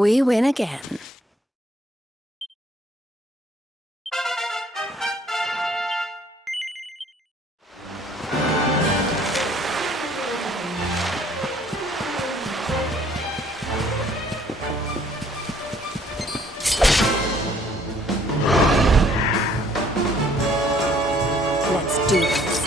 We win again. Let's do this.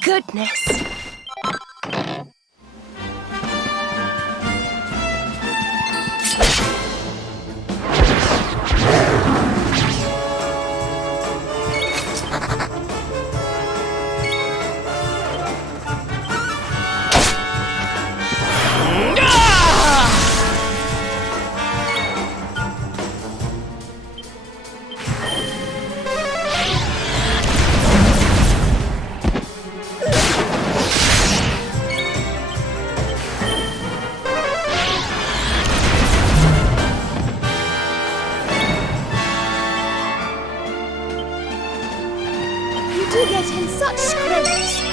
Goodness. You get in such scrapes.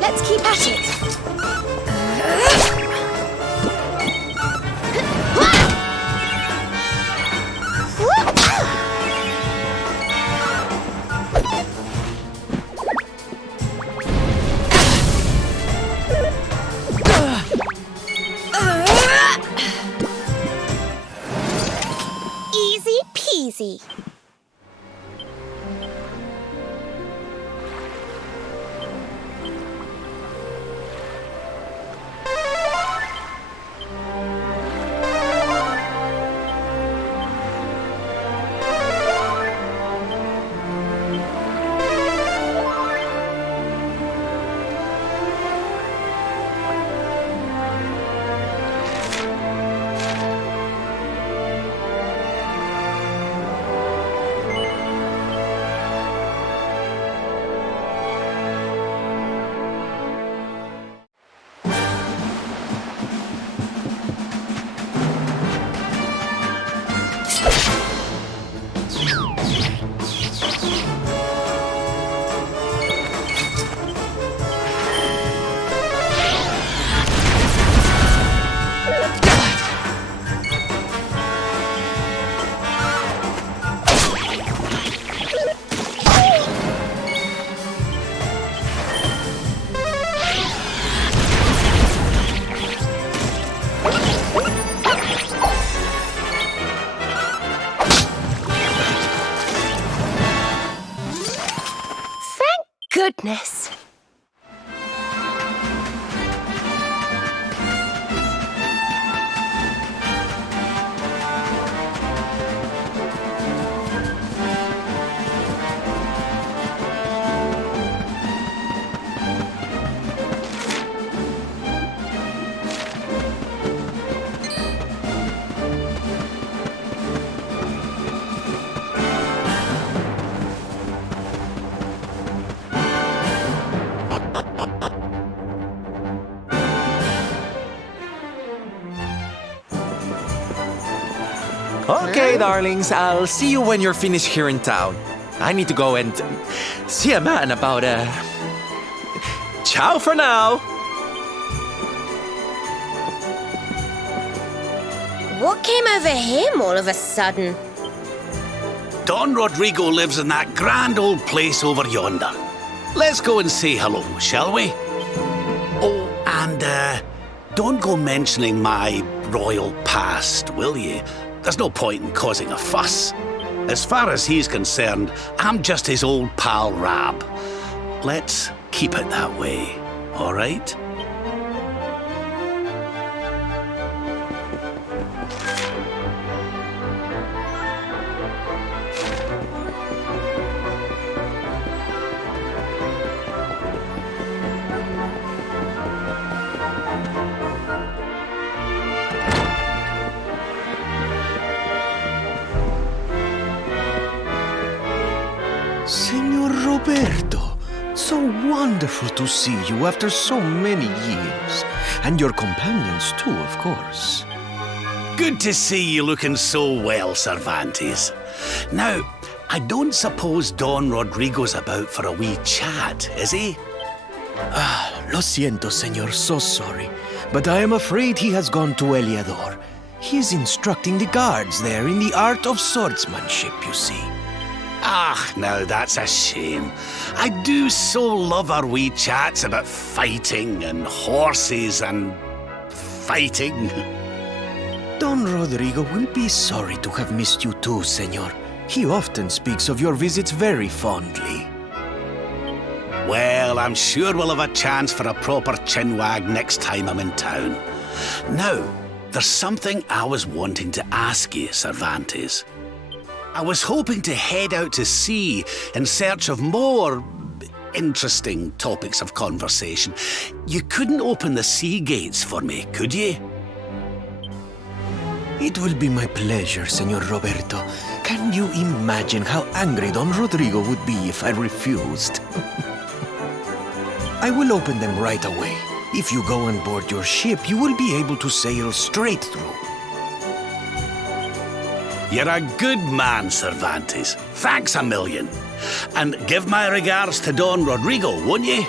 Let's keep at it. see. Goodness. Okay, darlings, I'll see you when you're finished here in town. I need to go and see a man about Ciao for now! What came over him all of a sudden? Don Rodrigo lives in that grand old place over yonder. Let's go and say hello, shall we? Oh, and don't go mentioning my royal past, will you? There's no point in causing a fuss. As far as he's concerned, I'm just his old pal Rab. Let's keep it that way, all right? Senor Roberto, so wonderful to see you after so many years. And your companions too, of course. Good to see you looking so well, Cervantes. Now, I don't suppose Don Rodrigo's about for a wee chat, is he? Lo siento, senor, so sorry. But I am afraid he has gone to Eliador. He is instructing the guards there in the art of swordsmanship, you see. Ah, now that's a shame. I do so love our wee chats about fighting and horses and fighting. Don Rodrigo will be sorry to have missed you too, senor. He often speaks of your visits very fondly. Well, I'm sure we'll have a chance for a proper chinwag next time I'm in town. Now, there's something I was wanting to ask you, Cervantes. I was hoping to head out to sea in search of more interesting topics of conversation. You couldn't open the sea gates for me, could you? It will be my pleasure, Senor Roberto. Can you imagine how angry Don Rodrigo would be if I refused? I will open them right away. If you go on board your ship, you will be able to sail straight through. You're a good man, Cervantes. Thanks a million. And give my regards to Don Rodrigo, won't you?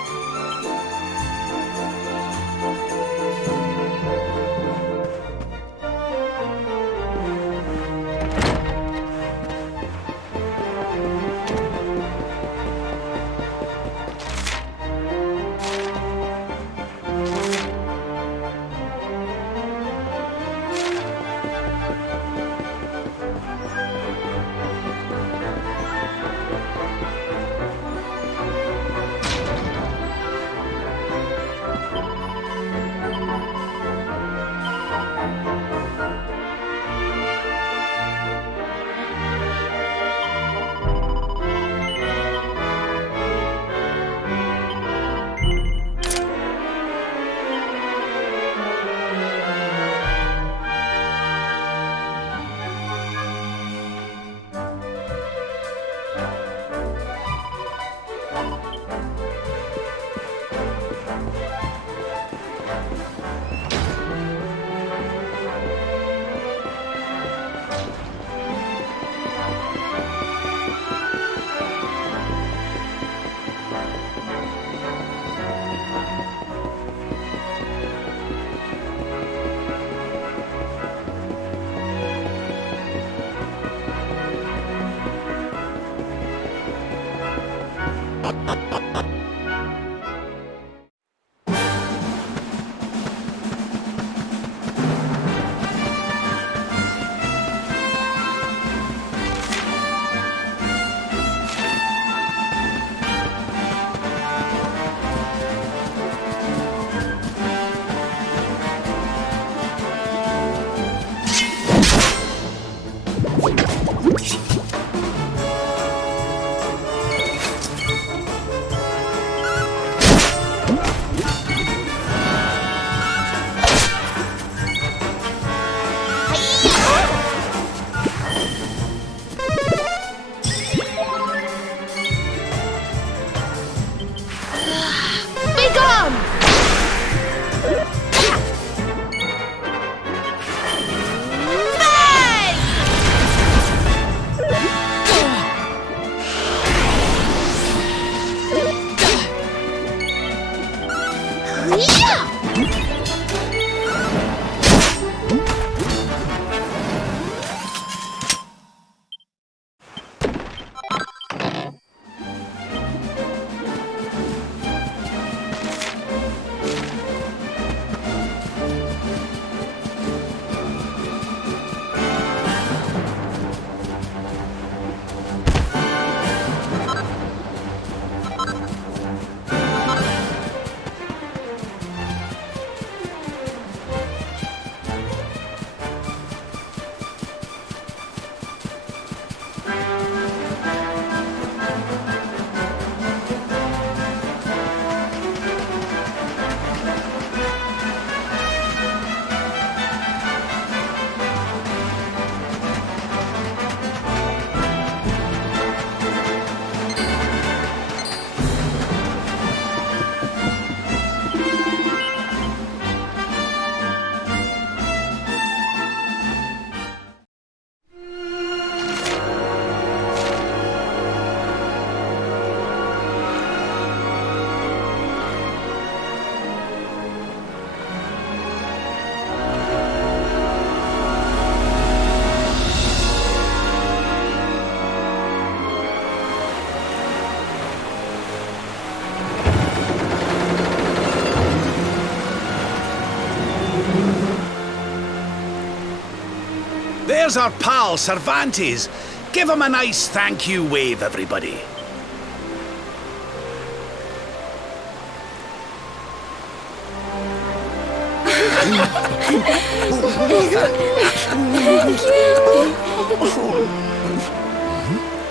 There's our pal, Cervantes. Give him a nice thank you wave, everybody.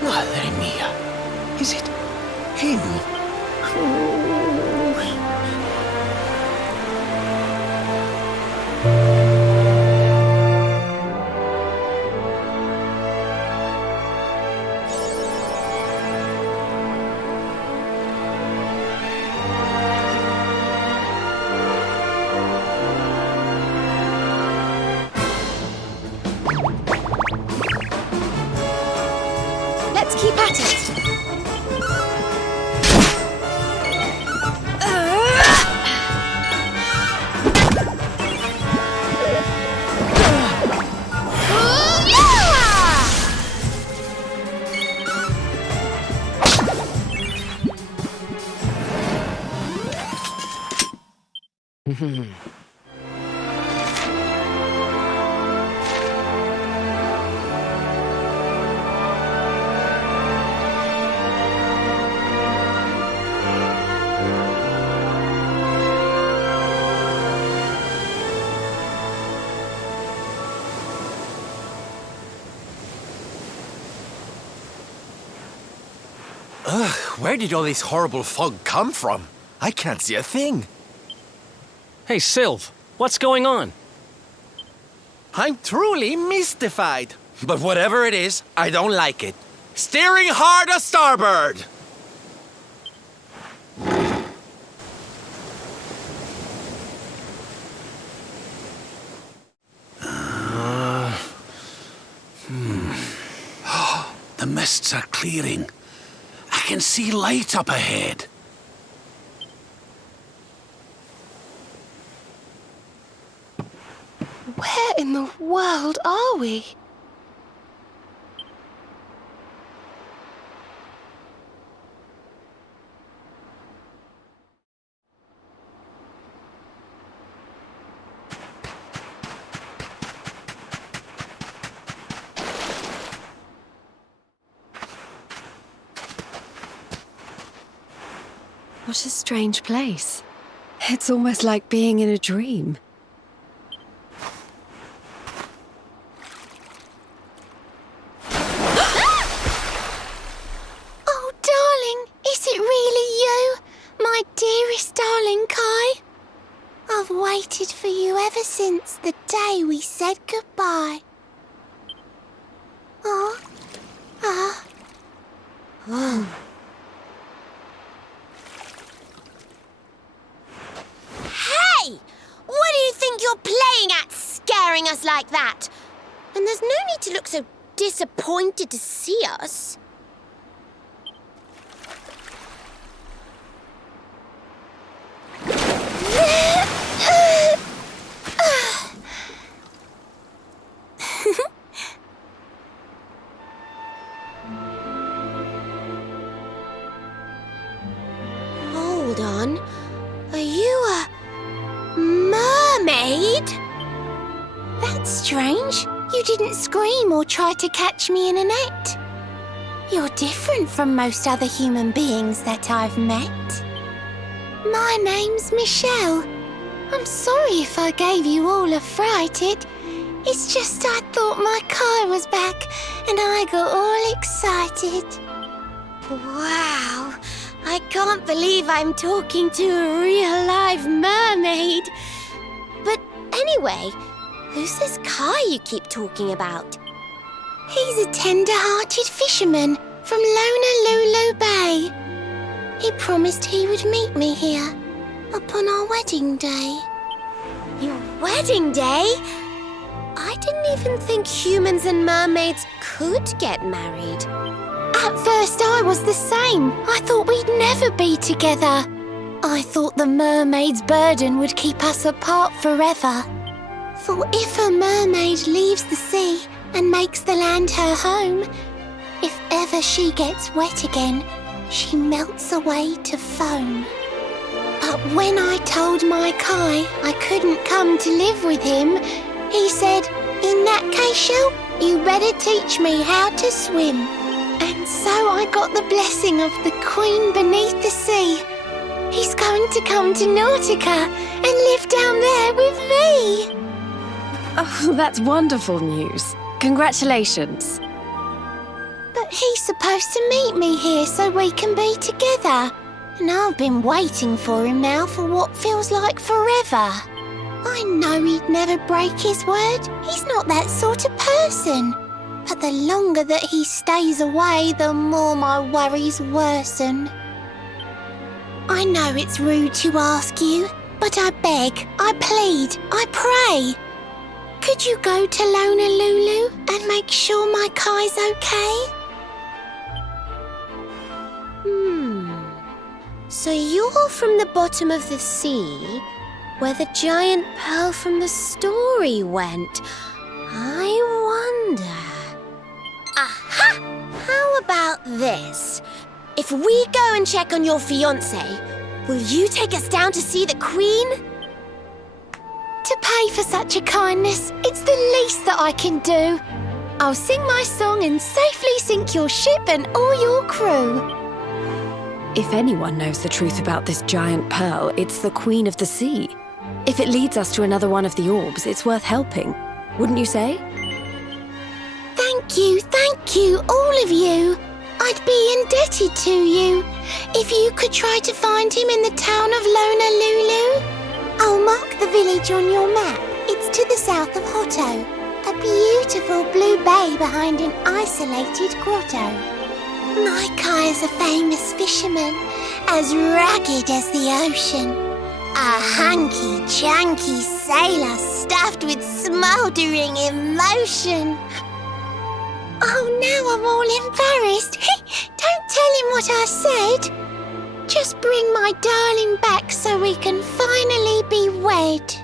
Madre mia. Is it him? Let's keep at it. Ugh, where did all this horrible fog come from? I can't see a thing. Hey, Sylv, what's going on? I'm truly mystified. But whatever it is, I don't like it. Steering hard a starboard! The mists are clearing. I can see light up ahead. Where in the world are we? What a strange place. It's almost like being in a dream. Oh, darling, is it really you? My dearest darling Kai? I've waited for you ever since the day we said goodbye. Oh. Hey! What do you think you're playing at, scaring us like that? And there's no need to look so disappointed to see us. mermaid? That's strange. You didn't scream or try to catch me in a net. You're different from most other human beings that I've met. My name's Michelle. I'm sorry if I gave you all a fright. It's just I thought my car was back and I got all excited. Wow, I can't believe I'm talking to a real live mermaid. But anyway, who's this Kai you keep talking about? He's a tender-hearted fisherman from Honolulu Bay. He promised he would meet me here upon our wedding day. Your wedding day? I didn't even think humans and mermaids could get married. At first I was the same. I thought we'd never be together. I thought the mermaid's burden would keep us apart forever. For if a mermaid leaves the sea and makes the land her home, if ever she gets wet again, she melts away to foam. But when I told my Kai I couldn't come to live with him, he said, "In that case, Shell, you better teach me how to swim." And so I got the blessing of the Queen beneath the sea. He's going to come to Nautica and live down there with me. Oh, that's wonderful news. Congratulations. But he's supposed to meet me here so we can be together. And I've been waiting for him now for what feels like forever. I know he'd never break his word. He's not that sort of person. But the longer that he stays away, the more my worries worsen. I know it's rude to ask you, but I beg, I plead, I pray. Could you go to Honolulu and make sure my Kai's okay? So you're from the bottom of the sea, where the giant pearl from the story went. I wonder... Aha! How about this? If we go and check on your fiancé, will you take us down to see the Queen? To pay for such a kindness, it's the least that I can do. I'll sing my song and safely sink your ship and all your crew. If anyone knows the truth about this giant pearl, it's the Queen of the Sea. If it leads us to another one of the orbs, it's worth helping. Wouldn't you say? Thank you, all of you. I'd be indebted to you. If you could try to find him in the town of Honolulu. I'll mark the village on your map. It's to the south of Hotto, a beautiful blue bay behind an isolated grotto. My Kai is a famous fisherman, as rugged as the ocean. A hanky-janky sailor stuffed with smouldering emotion. Oh, now I'm all embarrassed. Don't tell him what I said. Just bring my darling back so we can finally be wed.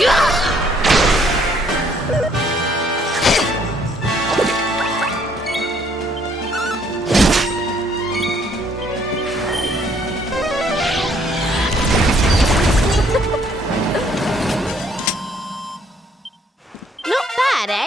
Not bad, eh?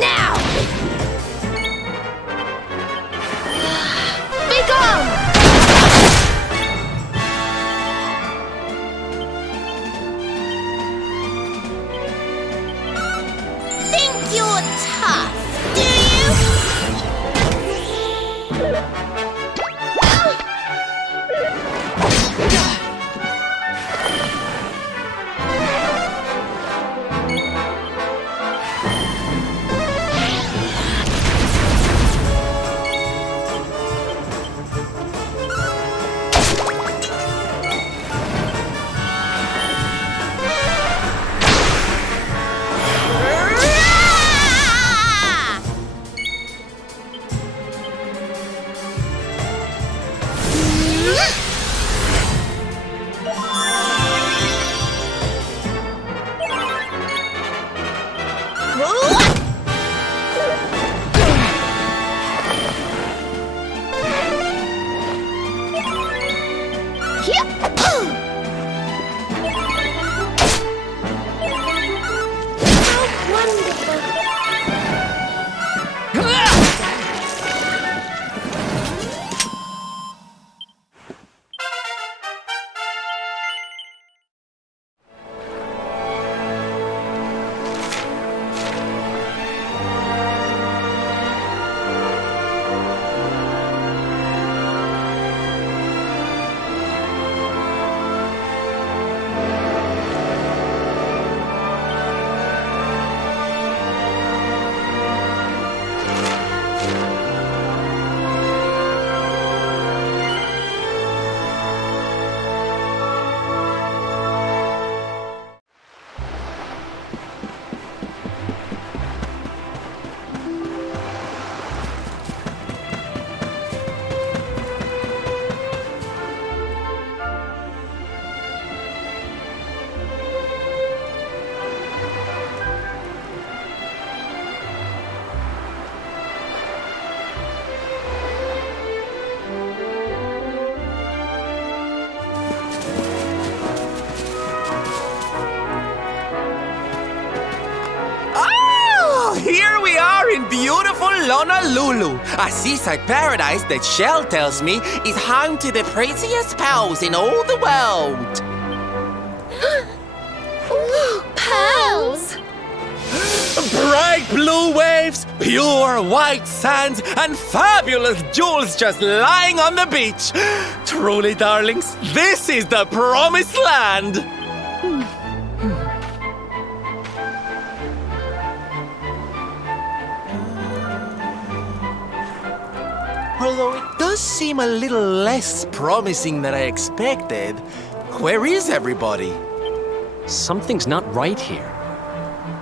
Now! Be gone! Think you're tough, do you? Here we are in beautiful Honolulu, a seaside paradise that Shell tells me is home to the prettiest pearls in all the world. Ooh, pearls! Bright blue waves, pure white sands, and fabulous jewels just lying on the beach. Truly, darlings, this is the promised land. Although it does seem a little less promising than I expected. Where is everybody? Something's not right here.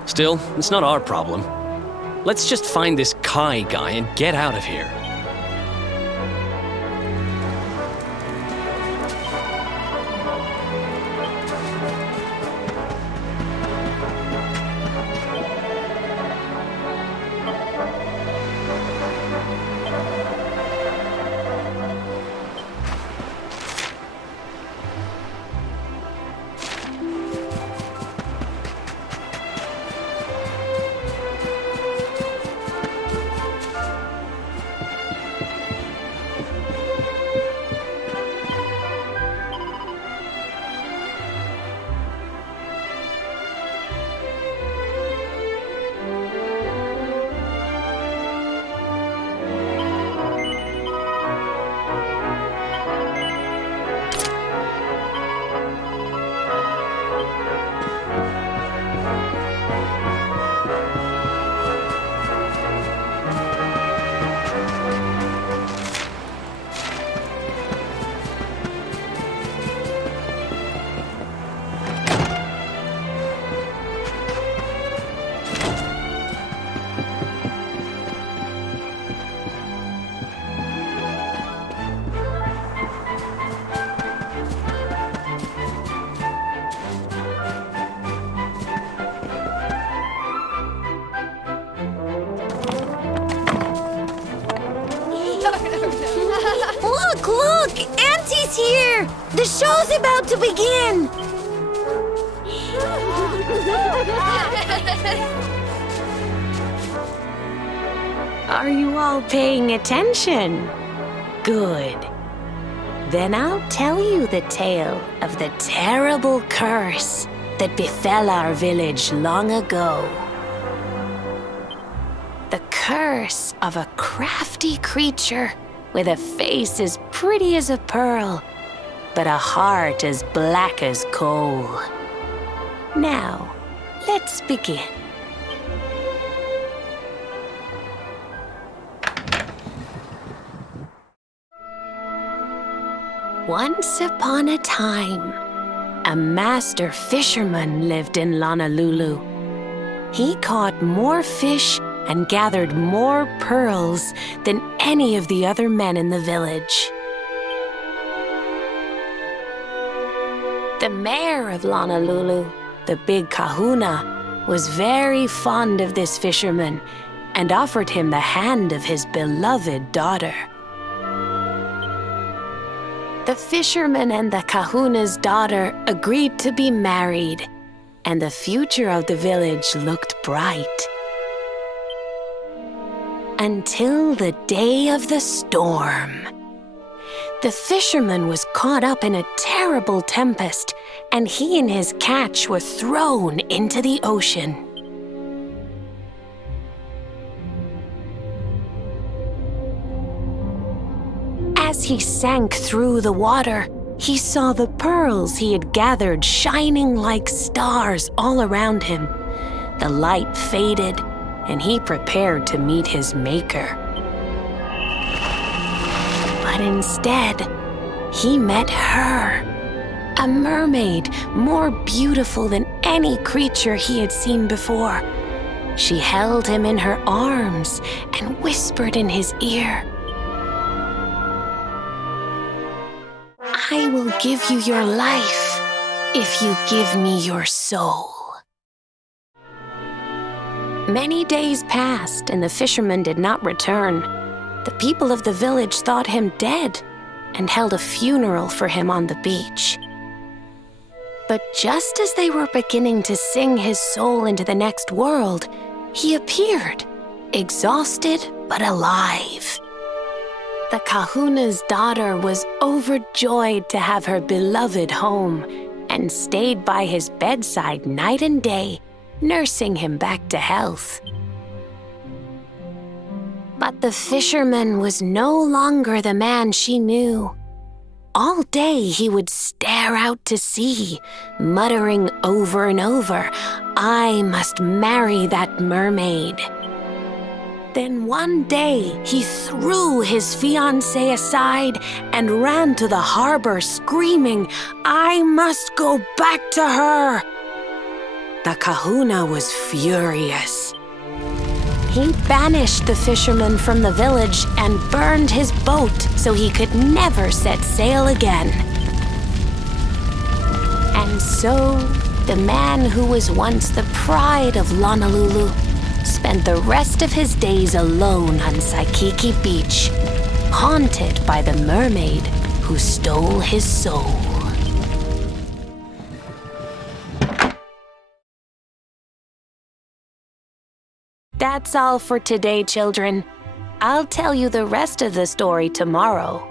Still, it's not our problem. Let's just find this Kai guy and get out of here. here! The show's about to begin! Are you all paying attention? Good. Then I'll tell you the tale of the terrible curse that befell our village long ago. The curse of a crafty creature with a face as pretty as a pearl, but a heart as black as coal. Now, let's begin. Once upon a time, a master fisherman lived in Honolulu. He caught more fish and gathered more pearls than any of the other men in the village. The mayor of Honolulu, the big kahuna, was very fond of this fisherman and offered him the hand of his beloved daughter. The fisherman and the kahuna's daughter agreed to be married, and the future of the village looked bright. Until the day of the storm. The fisherman was caught up in a terrible tempest, and he and his catch were thrown into the ocean. As he sank through the water, he saw the pearls he had gathered shining like stars all around him. The light faded, and he prepared to meet his maker. But instead, he met her, a mermaid more beautiful than any creature he had seen before. She held him in her arms and whispered in his ear, "I will give you your life if you give me your soul." Many days passed and the fisherman did not return. The people of the village thought him dead and held a funeral for him on the beach. But just as they were beginning to sing his soul into the next world, he appeared, exhausted but alive. The kahuna's daughter was overjoyed to have her beloved home and stayed by his bedside night and day, nursing him back to health. But the fisherman was no longer the man she knew. All day he would stare out to sea, muttering over and over, "I must marry that mermaid." Then one day, he threw his fiancée aside and ran to the harbor screaming, "I must go back to her!" The kahuna was furious. He banished the fisherman from the village and burned his boat so he could never set sail again. And so, the man who was once the pride of Honolulu spent the rest of his days alone on Saikiki Beach, haunted by the mermaid who stole his soul. That's all for today, children. I'll tell you the rest of the story tomorrow.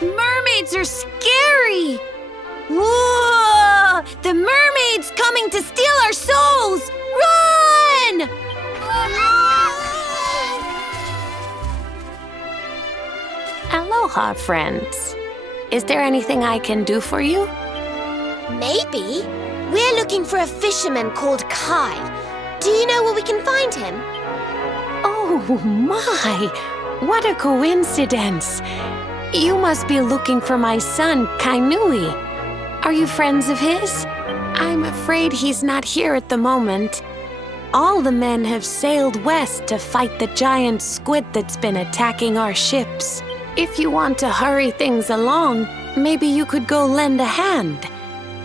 Mermaids are scary! Whoa! The mermaid's coming to steal our souls! Run! Aloha, friends. Is there anything I can do for you? Maybe. We're looking for a fisherman called Kai. Do you know where we can find him? Oh my! What a coincidence! You must be looking for my son, Kainui. Are you friends of his? I'm afraid he's not here at the moment. All the men have sailed west to fight the giant squid that's been attacking our ships. If you want to hurry things along, maybe you could go lend a hand.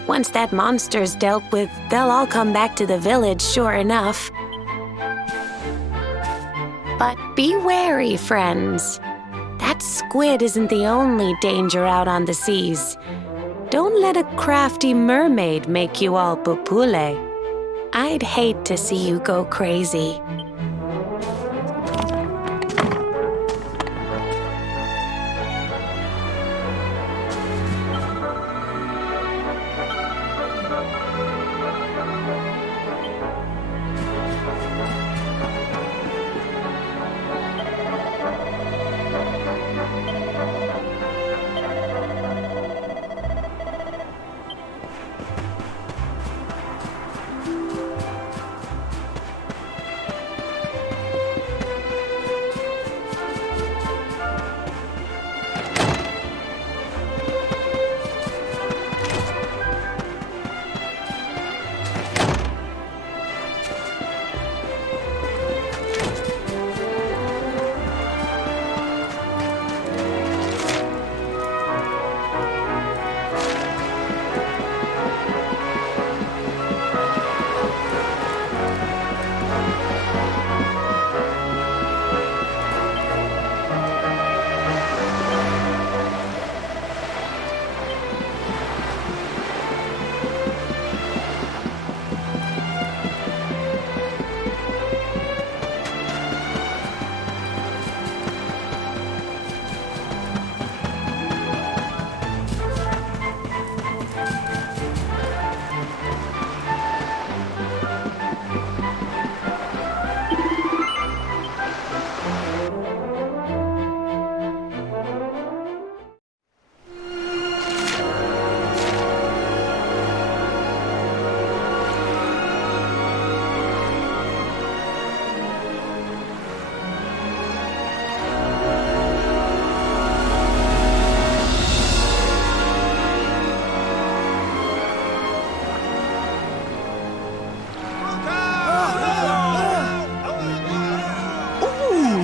Once that monster's dealt with, they'll all come back to the village, sure enough. But be wary, friends. That squid isn't the only danger out on the seas. Don't let a crafty mermaid make you all pupule. I'd hate to see you go crazy.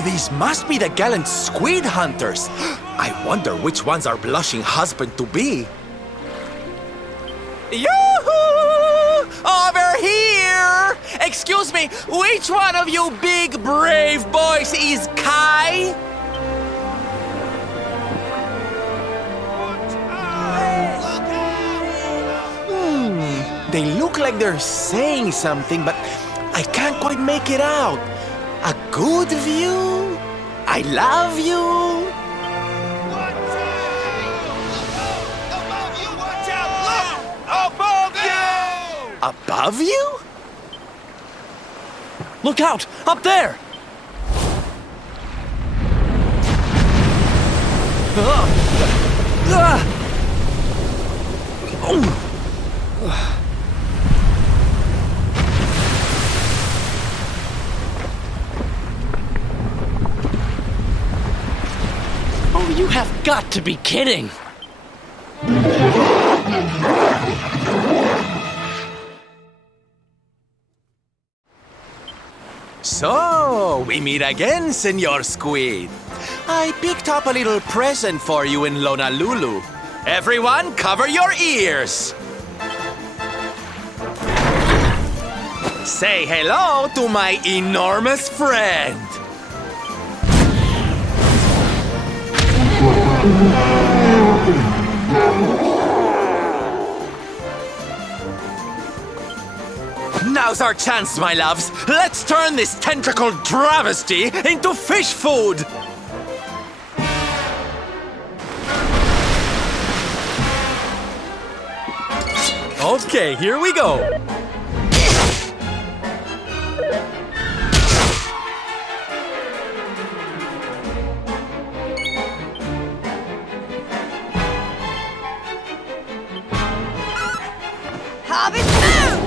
These must be the gallant squid hunters. I wonder which one's our blushing husband to be. Yoo-hoo! Over here! Excuse me, which one of you big brave boys is Kai? They look like they're saying something, but I can't quite make it out. A good view? I love you? Above you? Look out! Up there! Oh, you have got to be kidding! So, we meet again, Senor Squid. I picked up a little present for you in Honolulu. Everyone, cover your ears! Say hello to my enormous friend! Now's our chance, my loves. Let's turn this tentacled travesty into fish food! Okay, here we go. Harvest food!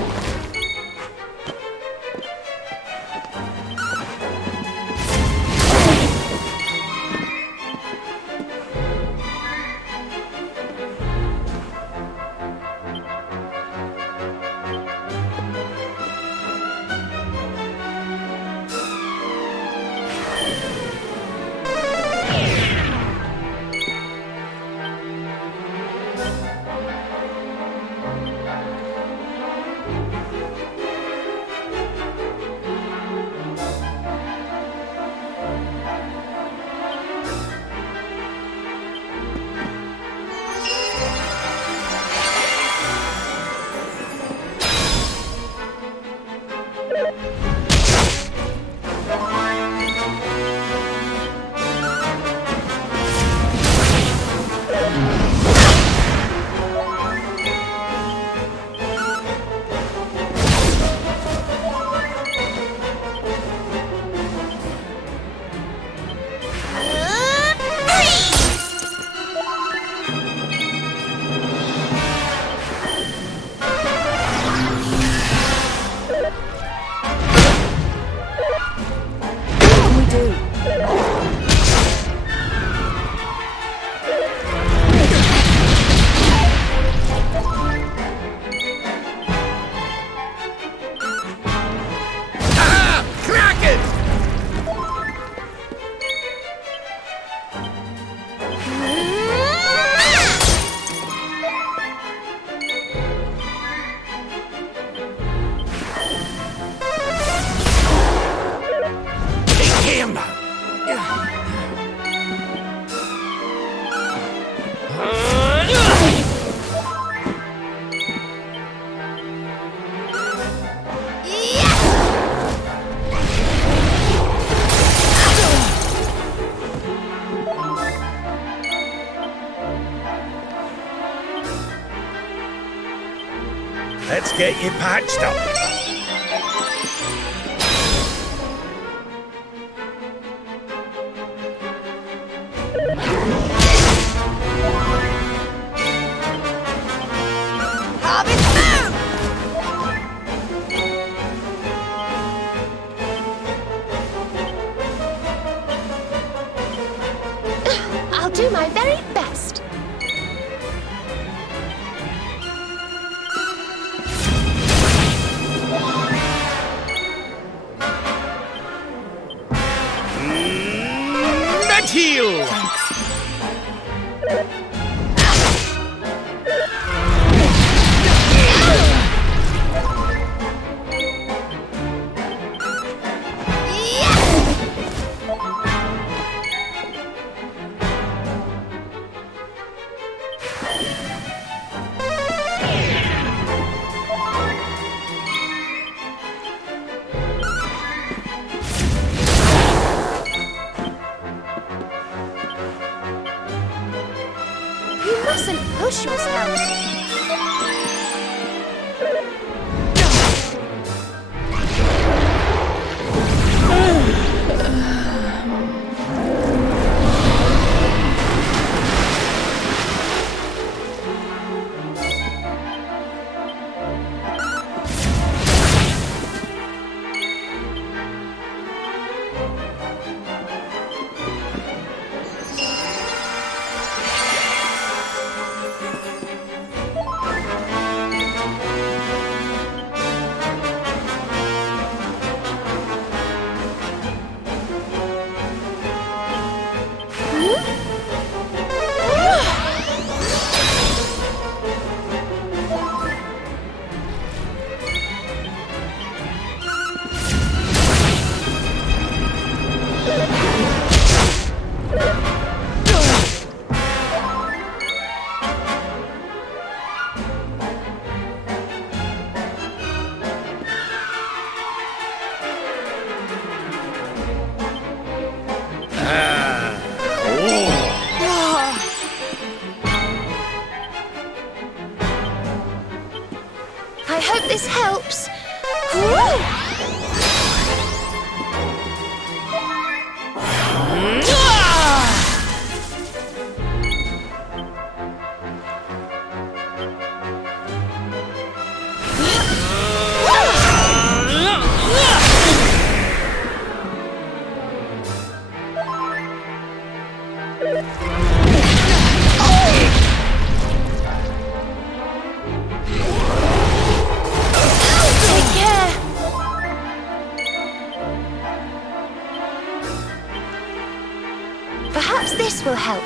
Let's get you patched up. I'll do my very best. Heal! You mustn't push yourself. I hope this helps. Take care. Perhaps this will help.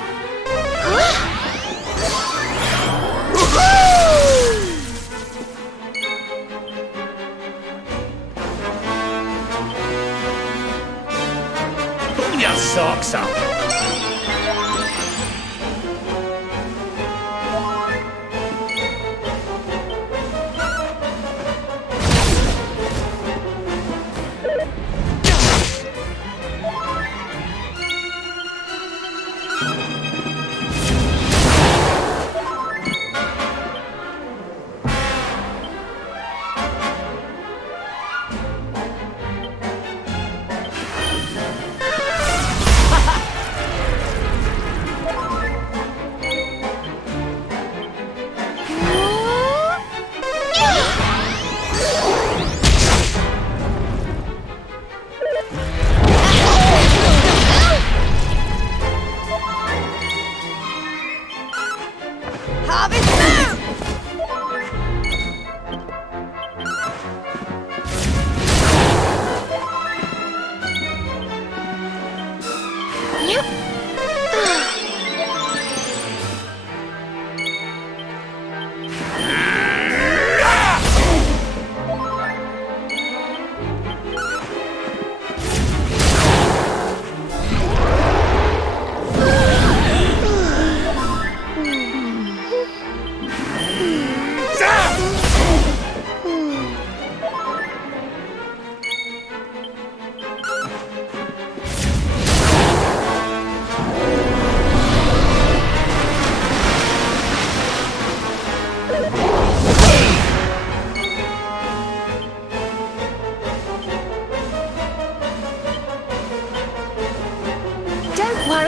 Pull your socks up.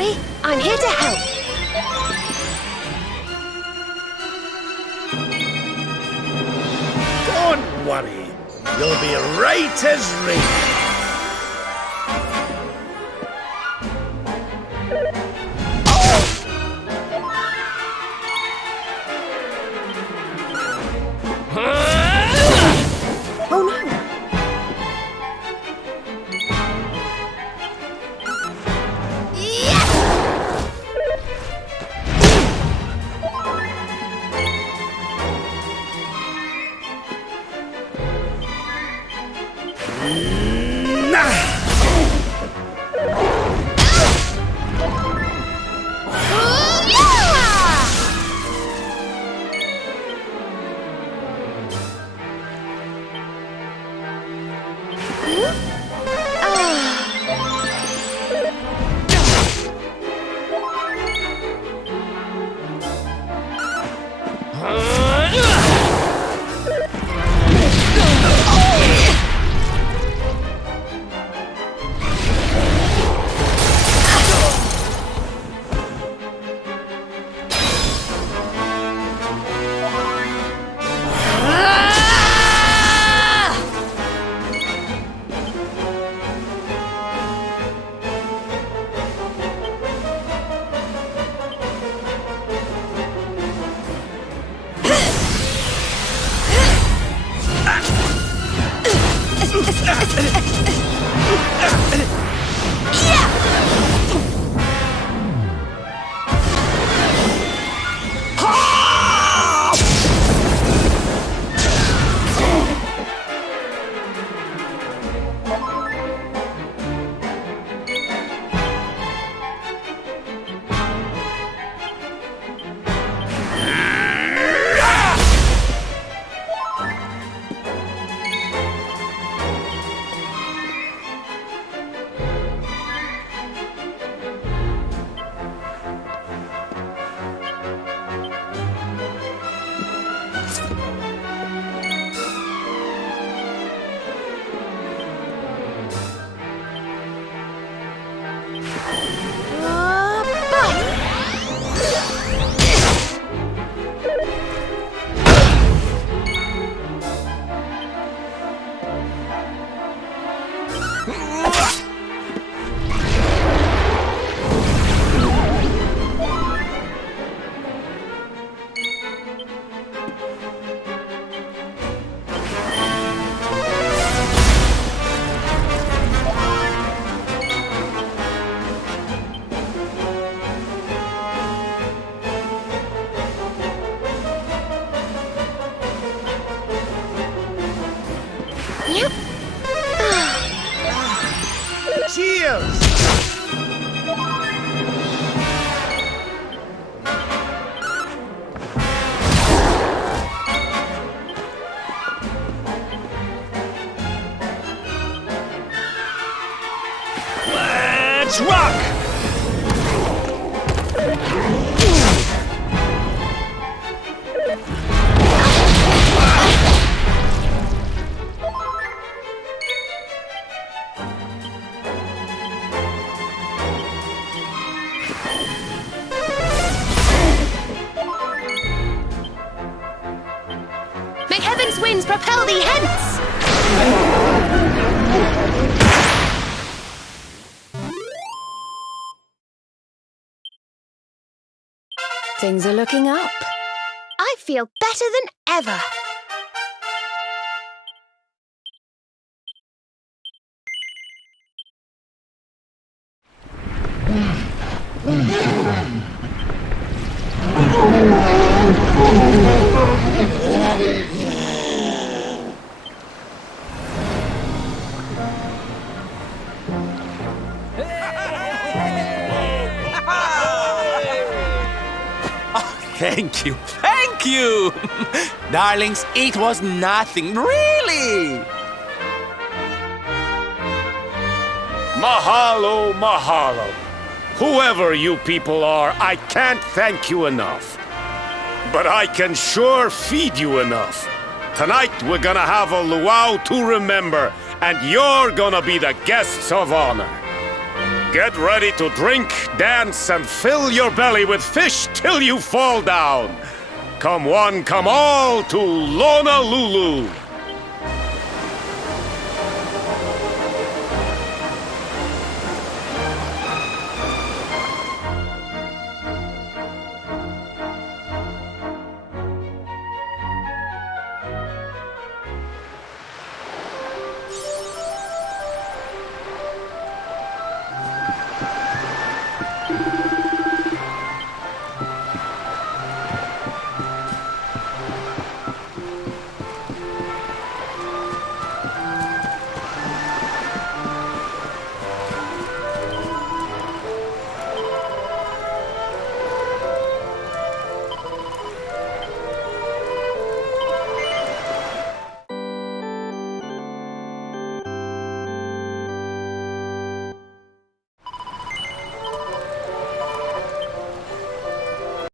worry. I'm here to help. Don't worry. You'll be right as rain. Oh no! Cheers! Let's rock! May heaven's winds propel thee hence! Things are looking up. I feel better than ever. Thank you, thank you! Darlings, it was nothing, really! Mahalo, mahalo. Whoever you people are, I can't thank you enough. But I can sure feed you enough. Tonight we're gonna have a luau to remember, and you're gonna be the guests of honor. Get ready to drink, dance, and fill your belly with fish till you fall down. Come one, come all to Lona Lulu.